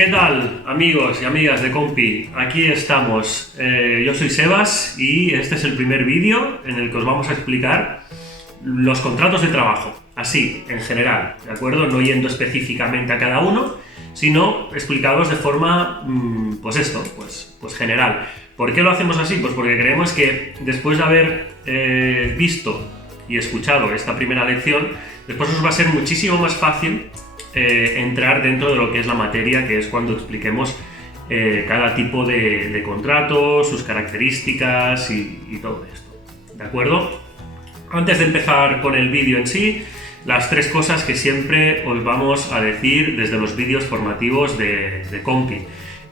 ¿Qué tal, amigos y amigas de Compi? Aquí estamos. Yo soy Sebas y este es el primer vídeo en el que os vamos a explicar los contratos de trabajo, así, en general, ¿de acuerdo? No yendo específicamente a cada uno, sino explicados de forma, pues general. ¿Por qué lo hacemos así? Pues porque creemos que después de haber visto y escuchado esta primera lección, después os va a ser muchísimo más fácil entrar dentro de lo que es la materia, que es cuando expliquemos cada tipo de contrato, sus características y todo esto, ¿de acuerdo? Antes de empezar con el vídeo en sí, las tres cosas que siempre os vamos a decir desde los vídeos formativos de Compi.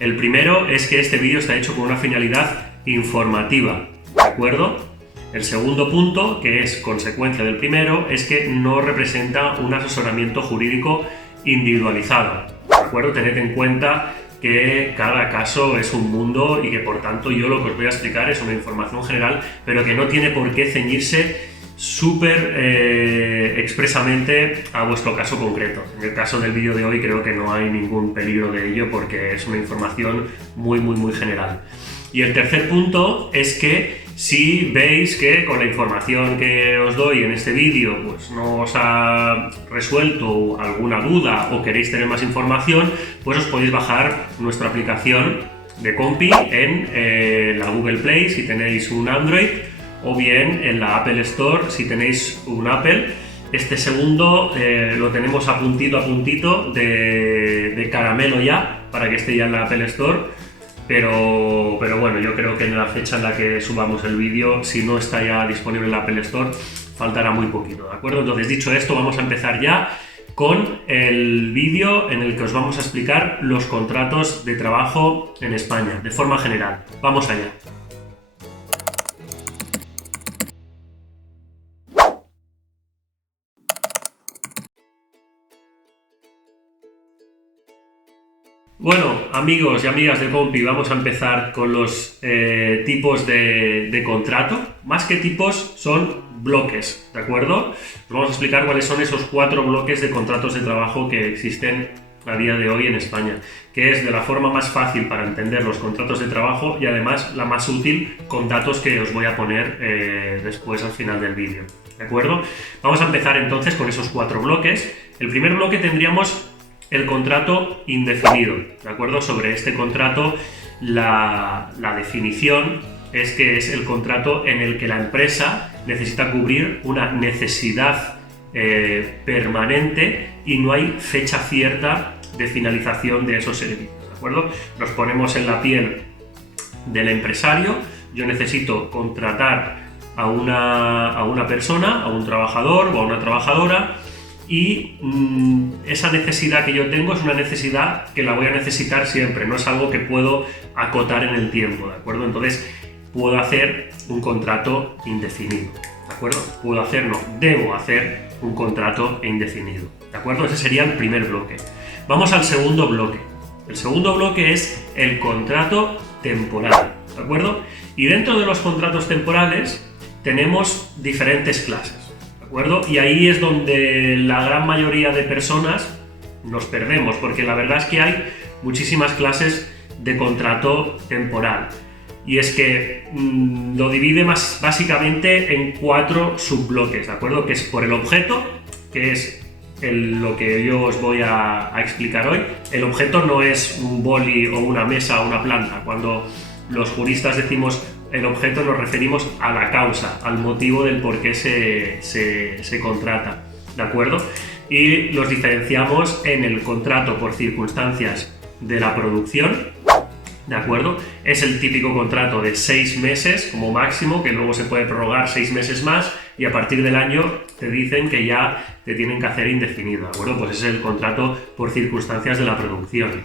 El primero es que este vídeo está hecho con una finalidad informativa, ¿de acuerdo? El segundo punto, que es consecuencia del primero, es que no representa un asesoramiento jurídico individualizado, ¿de acuerdo? Tened en cuenta que cada caso es un mundo y que por tanto yo lo que os voy a explicar es una información general, pero que no tiene por qué ceñirse súper expresamente a vuestro caso concreto. En el caso del vídeo de hoy creo que no hay ningún peligro de ello porque es una información muy general. Y el tercer punto es que si veis que con la información que os doy en este vídeo pues no os ha resuelto alguna duda o queréis tener más información, pues os podéis bajar nuestra aplicación de Compi en la Google Play si tenéis un Android, o bien en la Apple Store si tenéis un Apple. Este segundo lo tenemos a puntito de caramelo ya, para que esté ya en la Apple Store. Pero bueno, yo creo que en la fecha en la que subamos el vídeo, si no está ya disponible en la Apple Store, faltará muy poquito, ¿de acuerdo? Entonces, dicho esto, vamos a empezar ya con el vídeo en el que os vamos a explicar los contratos de trabajo en España, de forma general. Vamos allá. Bueno, amigos y amigas de Compi, vamos a empezar con los tipos de contrato. Más que tipos, son bloques, ¿de acuerdo? Os vamos a explicar cuáles son esos 4 bloques de contratos de trabajo que existen a día de hoy en España, que es de la forma más fácil para entender los contratos de trabajo y además la más útil con datos que os voy a poner después al final del vídeo, ¿de acuerdo? Vamos a empezar entonces con esos 4 bloques. El primer bloque tendríamos el contrato indefinido, ¿de acuerdo? Sobre este contrato la definición es que es el contrato en el que la empresa necesita cubrir una necesidad permanente y no hay fecha cierta de finalización de esos servicios, ¿de acuerdo? Nos ponemos en la piel del empresario. Yo necesito contratar a una persona, a un trabajador o a una trabajadora, y esa necesidad que yo tengo es una necesidad que la voy a necesitar siempre, no es algo que puedo acotar en el tiempo, ¿de acuerdo? Entonces puedo hacer un contrato indefinido, ¿de acuerdo? Debo hacer un contrato indefinido, ¿de acuerdo? Ese sería el primer bloque. Vamos al segundo bloque. El segundo bloque es el contrato temporal, ¿de acuerdo? Y dentro de los contratos temporales tenemos diferentes clases, ¿de acuerdo? Y ahí es donde la gran mayoría de personas nos perdemos, porque la verdad es que hay muchísimas clases de contrato temporal. Y es que lo divide más básicamente en 4 subbloques, ¿de acuerdo? Que es por el objeto, que es lo que yo os voy a explicar hoy. El objeto no es un boli o una mesa o una planta. Cuando los juristas decimos el objeto nos referimos a la causa, al motivo del por qué se contrata, ¿de acuerdo? Y los diferenciamos en el contrato por circunstancias de la producción, ¿de acuerdo? Es el típico contrato de 6 meses como máximo, que luego se puede prorrogar 6 meses más y a partir del año te dicen que ya te tienen que hacer indefinido, ¿de acuerdo? Pues ese es el contrato por circunstancias de la producción.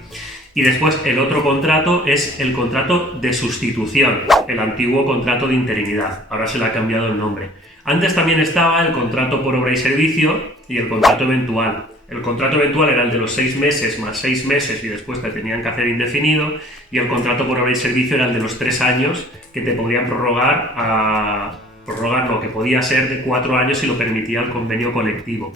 Y después el otro contrato es el contrato de sustitución, el antiguo contrato de interinidad, ahora se le ha cambiado el nombre. Antes también estaba el contrato por obra y servicio y el contrato eventual. El contrato eventual era el de los 6 meses más 6 meses y después te tenían que hacer indefinido, y el contrato por obra y servicio era el de los 3 años que te podían prorrogar que podía ser de 4 años si lo permitía el convenio colectivo.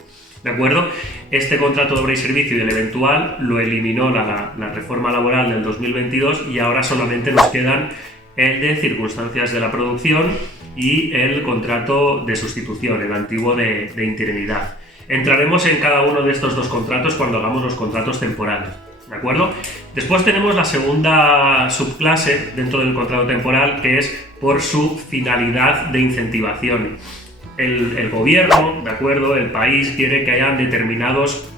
¿de acuerdo? Este contrato de obra y servicio y el eventual lo eliminó la reforma laboral del 2022 y ahora solamente nos quedan el de circunstancias de la producción y el contrato de sustitución, el antiguo de interinidad. Entraremos en cada uno de estos dos contratos cuando hagamos los contratos temporales, ¿de acuerdo? Después tenemos la segunda subclase dentro del contrato temporal, que es por su finalidad de incentivación. El gobierno, ¿de acuerdo? El país quiere que hayan determinados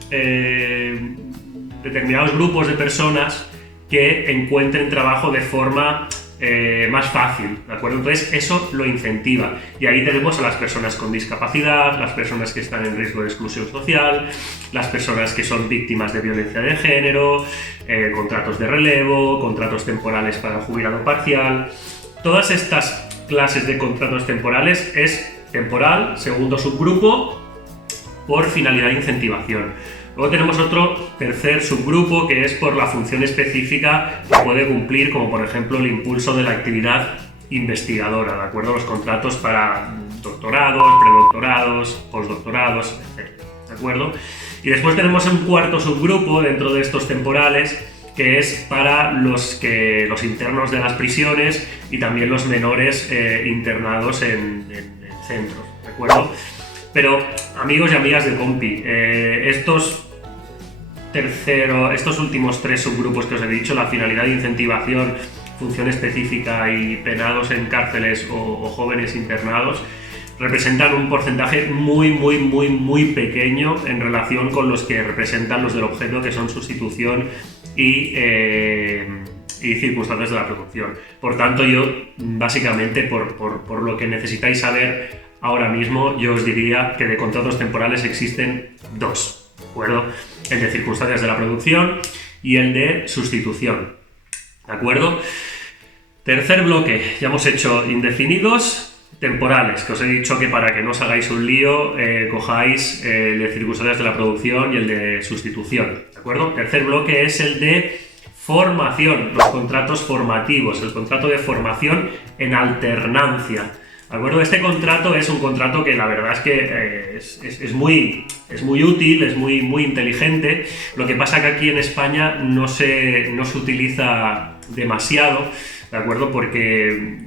grupos de personas que encuentren trabajo de forma más fácil, ¿de acuerdo? Entonces eso lo incentiva y ahí tenemos a las personas con discapacidad, las personas que están en riesgo de exclusión social, las personas que son víctimas de violencia de género, contratos de relevo, contratos temporales para el jubilado parcial. Todas estas clases de contratos temporales es temporal, segundo subgrupo, por finalidad de incentivación. Luego tenemos otro tercer subgrupo que es por la función específica que puede cumplir, como por ejemplo el impulso de la actividad investigadora, ¿de acuerdo? Los contratos para doctorados, predoctorados, postdoctorados, etc. ¿De acuerdo? Y después tenemos un cuarto subgrupo dentro de estos temporales que es para los internos de las prisiones y también los menores internados en centros, ¿de acuerdo? Pero, amigos y amigas de Compi, estos últimos tres subgrupos que os he dicho, la finalidad de incentivación, función específica y penados en cárceles o jóvenes internados, representan un porcentaje muy pequeño en relación con los que representan los del objeto, que son sustitución y circunstancias de la producción. Por tanto, yo básicamente, por lo que necesitáis saber ahora mismo, yo os diría que de contratos temporales existen dos, ¿de acuerdo? El de circunstancias de la producción y el de sustitución, ¿de acuerdo? Tercer bloque, ya hemos hecho indefinidos, temporales, que os he dicho que para que no os hagáis un lío, cojáis el de circunstancias de la producción y el de sustitución, ¿de acuerdo? Tercer bloque es el de formación, los contratos formativos, el contrato de formación en alternancia. ¿De acuerdo? Este contrato es un contrato que la verdad es que es muy útil, es muy inteligente. Lo que pasa que aquí en España no se utiliza demasiado, ¿de acuerdo? Porque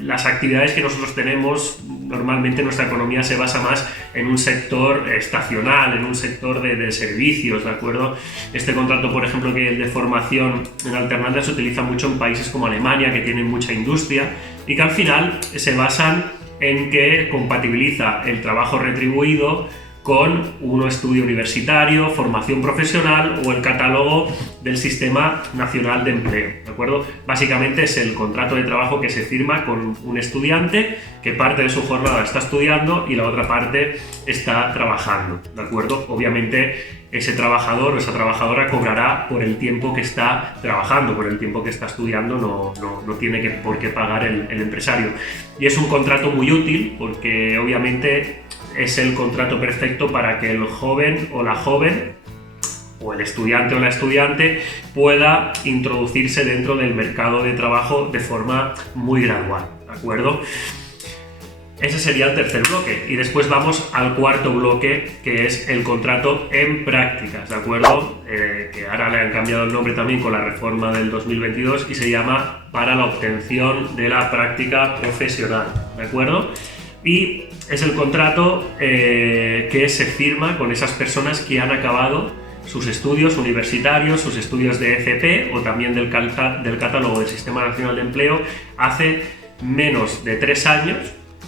las actividades que nosotros tenemos, normalmente nuestra economía se basa más en un sector estacional, en un sector de servicios, ¿de acuerdo? Este contrato, por ejemplo, que el de formación en alternancia, se utiliza mucho en países como Alemania, que tienen mucha industria y que al final se basan en que compatibiliza el trabajo retribuido con un estudio universitario, formación profesional o el catálogo del Sistema Nacional de Empleo, ¿de acuerdo? Básicamente es el contrato de trabajo que se firma con un estudiante que parte de su jornada está estudiando y la otra parte está trabajando, ¿de acuerdo? Obviamente ese trabajador o esa trabajadora cobrará por el tiempo que está trabajando, por el tiempo que está estudiando, no tiene por qué pagar el empresario. Y es un contrato muy útil porque obviamente es el contrato perfecto para que el joven o la joven, o el estudiante o la estudiante, pueda introducirse dentro del mercado de trabajo de forma muy gradual, ¿de acuerdo? Ese sería el tercer bloque. Y después vamos al cuarto bloque, que es el contrato en prácticas, ¿de acuerdo? Que ahora le han cambiado el nombre también con la reforma del 2022 y se llama para la obtención de la práctica profesional, ¿de acuerdo? Y es el contrato que se firma con esas personas que han acabado sus estudios universitarios, sus estudios de FP o también del catálogo del Sistema Nacional de Empleo hace menos de 3 años,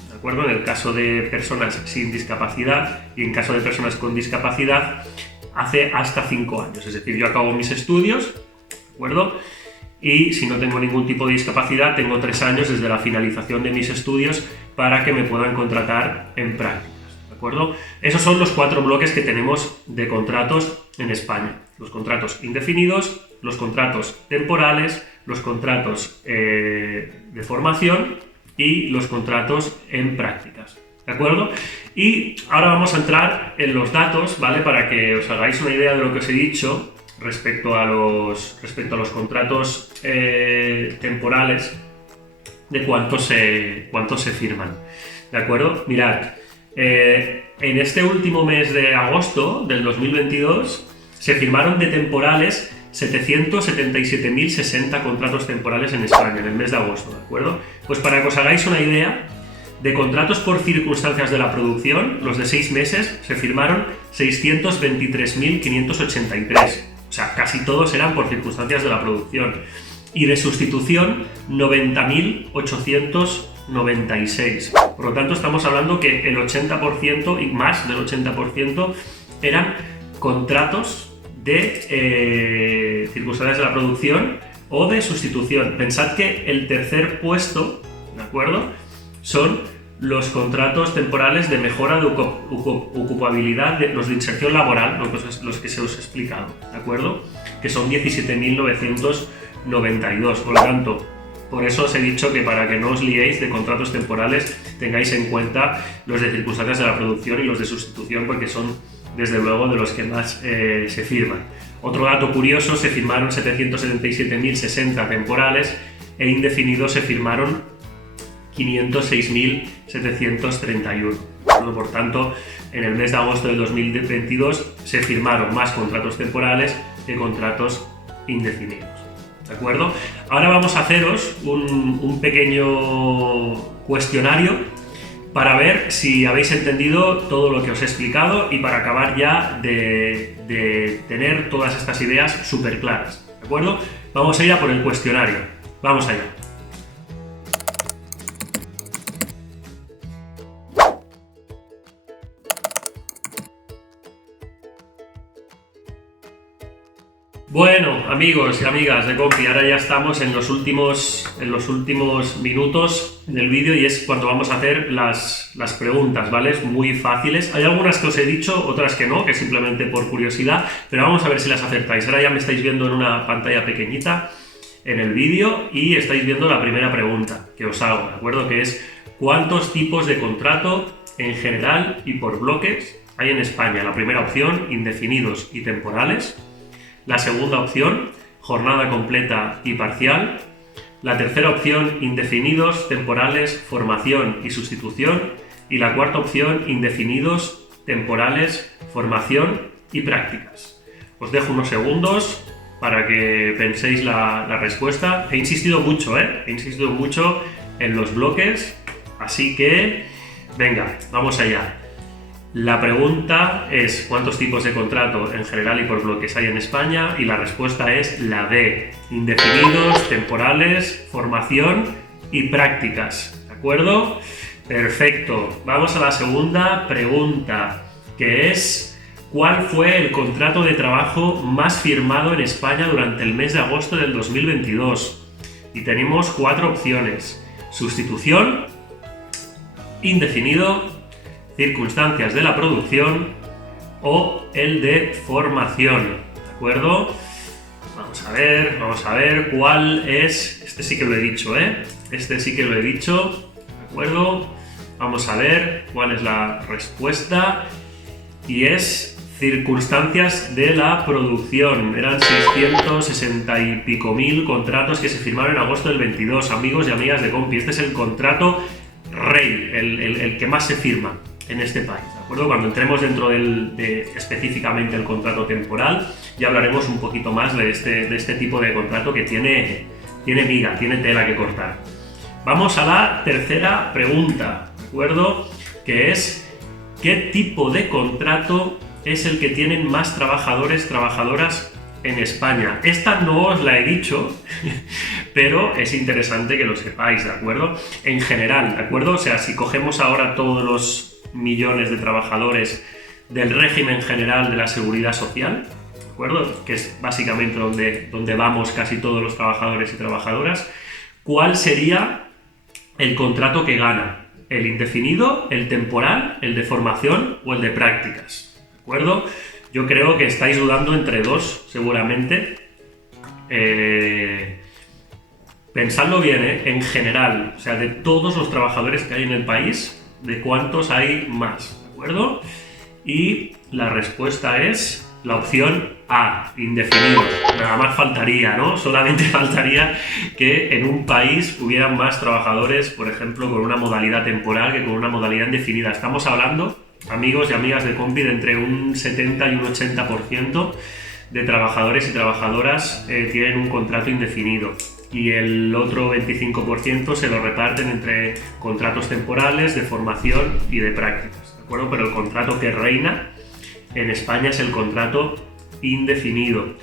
¿de acuerdo? En el caso de personas sin discapacidad y en caso de personas con discapacidad hace hasta 5 años. Es decir, yo acabo mis estudios, ¿de acuerdo? Y si no tengo ningún tipo de discapacidad, tengo 3 años desde la finalización de mis estudios para que me puedan contratar en prácticas, ¿de acuerdo? Esos son los 4 bloques que tenemos de contratos en España. Los contratos indefinidos, los contratos temporales, los contratos de formación y los contratos en prácticas, ¿de acuerdo? Y ahora vamos a entrar en los datos, ¿vale? Para que os hagáis una idea de lo que os he dicho respecto a los contratos temporales, de cuántos se firman, ¿de acuerdo? Mirad, en este último mes de agosto del 2022 se firmaron de temporales 777.060 contratos temporales en España en el mes de agosto, ¿de acuerdo? Pues para que os hagáis una idea, de contratos por circunstancias de la producción, los de 6 meses, se firmaron 623.583. O sea, casi todos eran por circunstancias de la producción. Y de sustitución, 90.896. Por lo tanto, estamos hablando que el 80% y más del 80% eran contratos de circunstancias de la producción o de sustitución. Pensad que el tercer puesto, ¿de acuerdo?, son los contratos temporales de mejora de ocupabilidad, los de inserción laboral, los que se os he explicado, ¿de acuerdo?, que son 17.992. Por lo tanto, por eso os he dicho que para que no os liéis de contratos temporales tengáis en cuenta los de circunstancias de la producción y los de sustitución, porque son desde luego de los que más se firman. Otro dato curioso, se firmaron 777.060 temporales e indefinidos se firmaron 506.731. Por tanto, en el mes de agosto del 2022 se firmaron más contratos temporales que contratos indefinidos. ¿De acuerdo? Ahora vamos a haceros un pequeño cuestionario para ver si habéis entendido todo lo que os he explicado y para acabar ya de tener todas estas ideas súper claras. ¿De acuerdo? Vamos a ir a por el cuestionario. Vamos allá. Bueno, amigos y amigas de Compi, ahora ya estamos en los últimos minutos del vídeo y es cuando vamos a hacer las preguntas, ¿vale? Es muy fáciles. Hay algunas que os he dicho, otras que no, que simplemente por curiosidad, pero vamos a ver si las acertáis. Ahora ya me estáis viendo en una pantalla pequeñita en el vídeo y estáis viendo la primera pregunta que os hago, ¿de acuerdo? Que es, ¿cuántos tipos de contrato en general y por bloques hay en España? La primera opción, indefinidos y temporales. La segunda opción, jornada completa y parcial. La tercera opción, indefinidos, temporales, formación y sustitución. Y la cuarta opción, indefinidos, temporales, formación y prácticas. Os dejo unos segundos para que penséis la respuesta. He insistido mucho, He insistido mucho en los bloques, así que venga, vamos allá. La pregunta es ¿cuántos tipos de contrato en general y por bloques hay en España? Y la respuesta es la D, indefinidos, temporales, formación y prácticas. ¿De acuerdo? Perfecto. Vamos a la segunda pregunta, que es ¿cuál fue el contrato de trabajo más firmado en España durante el mes de agosto del 2022? Y tenemos 4 opciones: sustitución, indefinido, circunstancias de la producción o el de formación. ¿De acuerdo? Vamos a ver cuál es. Este sí que lo he dicho, Este sí que lo he dicho. ¿De acuerdo? Vamos a ver cuál es la respuesta. Y es circunstancias de la producción. Eran 660 y pico mil contratos que se firmaron en agosto del 22. Amigos y amigas de Compi, este es el contrato rey, el que más se firma en este país, ¿de acuerdo? Cuando entremos dentro de específicamente el contrato temporal, ya hablaremos un poquito más de este tipo de contrato que tiene miga, tiene tela que cortar. Vamos a la tercera pregunta, ¿de acuerdo? Que es, ¿qué tipo de contrato es el que tienen más trabajadores, trabajadoras en España? Esta no os la he dicho, pero es interesante que lo sepáis, ¿de acuerdo? En general, ¿de acuerdo? O sea, si cogemos ahora todos los millones de trabajadores del régimen general de la seguridad social, ¿de acuerdo?, que es básicamente donde vamos casi todos los trabajadores y trabajadoras, ¿cuál sería el contrato que gana? ¿El indefinido, el temporal, el de formación o el de prácticas? ¿De acuerdo? Yo creo que estáis dudando entre dos, seguramente. Pensadlo bien, en general, o sea, de todos los trabajadores que hay en el país, ¿de cuántos hay más? ¿De acuerdo? Y la respuesta es la opción A, indefinido. Nada más faltaría, ¿no? Solamente faltaría que en un país hubieran más trabajadores, por ejemplo, con una modalidad temporal que con una modalidad indefinida. Estamos hablando amigos y amigas de Compi, de entre un 70 y un 80% de trabajadores y trabajadoras tienen un contrato indefinido, y el otro 25% se lo reparten entre contratos temporales, de formación y de prácticas, ¿de acuerdo? Pero el contrato que reina en España es el contrato indefinido.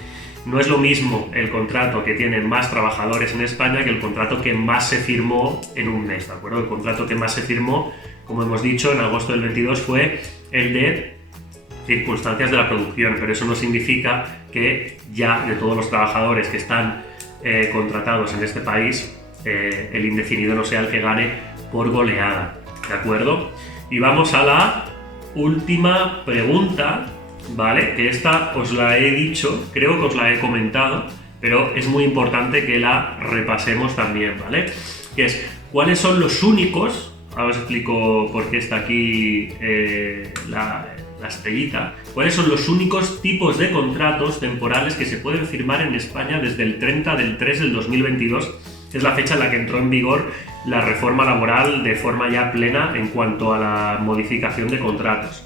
No es lo mismo el contrato que tienen más trabajadores en España que el contrato que más se firmó en un mes, ¿de acuerdo? El contrato que más se firmó, como hemos dicho, en agosto del 22 fue el de circunstancias de la producción, pero eso no significa que ya de todos los trabajadores que están contratados en este país, el indefinido no sea el que gane por goleada, ¿de acuerdo? Y vamos a la última pregunta, ¿vale? Que esta os la he dicho, creo que os la he comentado, pero es muy importante que la repasemos también, ¿vale? Que es, ¿cuáles son los únicos? Ahora os explico por qué está aquí la estrellita. ¿Cuáles son los únicos tipos de contratos temporales que se pueden firmar en España desde el 30 del 3 del 2022, que es la fecha en la que entró en vigor la reforma laboral de forma ya plena en cuanto a la modificación de contratos?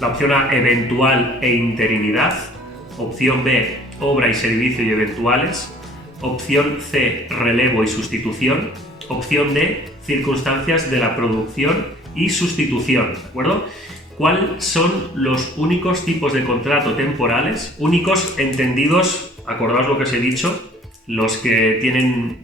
La opción A, eventual e interinidad. Opción B, obra y servicio y eventuales. Opción C, relevo y sustitución. Opción D, circunstancias de la producción y sustitución, ¿de acuerdo? ¿Cuáles son los únicos tipos de contrato temporales? Únicos entendidos, acordaos lo que os he dicho, los que tienen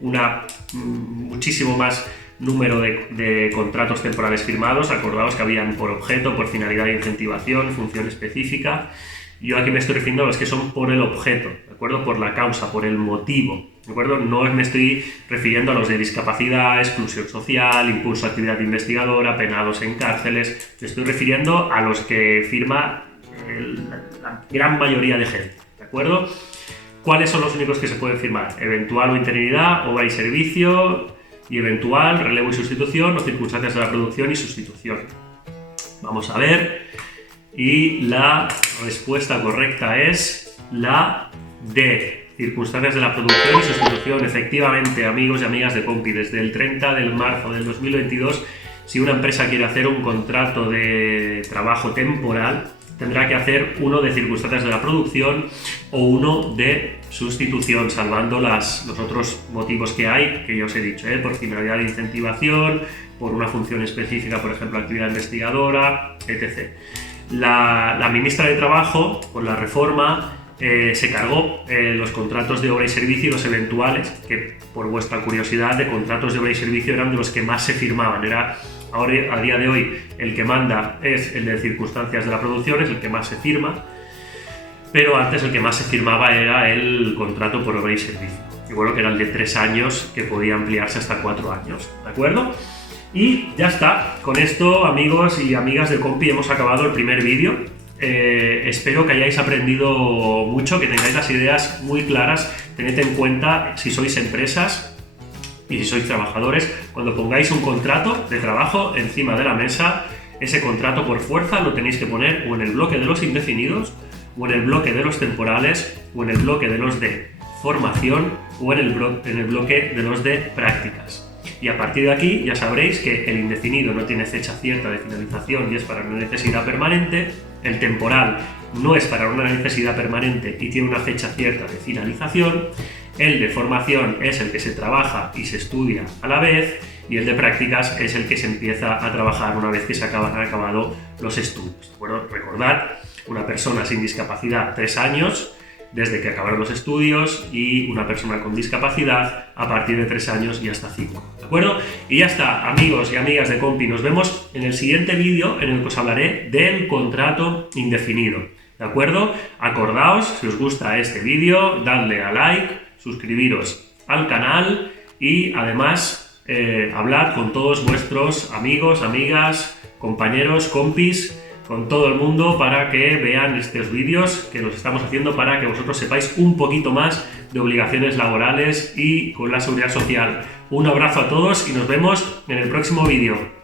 muchísimo más número de contratos temporales firmados. Acordaos que habían por objeto, por finalidad de incentivación, función específica. Yo aquí me estoy refiriendo a los que son por el objeto, ¿de acuerdo? Por la causa, por el motivo, ¿de acuerdo? No me estoy refiriendo a los de discapacidad, exclusión social, impulso a actividad investigadora, penados en cárceles. Me estoy refiriendo a los que firma la gran mayoría de gente, ¿de acuerdo? ¿Cuáles son los únicos que se pueden firmar? Eventual o interinidad, obra y servicio, y eventual, relevo y sustitución, o circunstancias de la producción y sustitución. Vamos a ver. Y la respuesta correcta es la D, circunstancias de la producción y sustitución. Efectivamente, amigos y amigas de Compi, desde el 30 de marzo del 2022, si una empresa quiere hacer un contrato de trabajo temporal, tendrá que hacer uno de circunstancias de la producción o uno de sustitución, salvando los otros motivos que hay, que ya os he dicho, por finalidad de incentivación, por una función específica, por ejemplo, actividad investigadora, etc. La ministra de Trabajo, con la reforma, se cargó los contratos de obra y servicio y los eventuales, que por vuestra curiosidad, de contratos de obra y servicio eran de los que más se firmaban. Ahora, a día de hoy, el que manda es el de circunstancias de la producción, es el que más se firma, pero antes el que más se firmaba era el contrato por obra y servicio. Y bueno, que era el de 3 años, que podía ampliarse hasta 4 años, ¿de acuerdo? Y ya está, con esto, amigos y amigas de Compi, hemos acabado el primer vídeo. Espero que hayáis aprendido mucho, que tengáis las ideas muy claras. Tened en cuenta, si sois empresas y si sois trabajadores, cuando pongáis un contrato de trabajo encima de la mesa, ese contrato por fuerza lo tenéis que poner o en el bloque de los indefinidos, o en el bloque de los temporales, o en el bloque de los de formación, o en el bloque de los de prácticas. Y a partir de aquí ya sabréis que el indefinido no tiene fecha cierta de finalización y es para una necesidad permanente, el temporal no es para una necesidad permanente y tiene una fecha cierta de finalización, el de formación es el que se trabaja y se estudia a la vez, y el de prácticas es el que se empieza a trabajar una vez que se han acabado los estudios. Bueno, recordad, una persona sin discapacidad 3 años desde que acabaron los estudios, y una persona con discapacidad a partir de 3 años y hasta 5, ¿de acuerdo? Y ya está, amigos y amigas de Compi, nos vemos en el siguiente vídeo en el que os hablaré del contrato indefinido, ¿de acuerdo? Acordaos, si os gusta este vídeo, dadle a like, suscribiros al canal y además hablad con todos vuestros amigos, amigas, compañeros, compis, con todo el mundo, para que vean estos vídeos que los estamos haciendo para que vosotros sepáis un poquito más de obligaciones laborales y con la seguridad social. Un abrazo a todos y nos vemos en el próximo vídeo.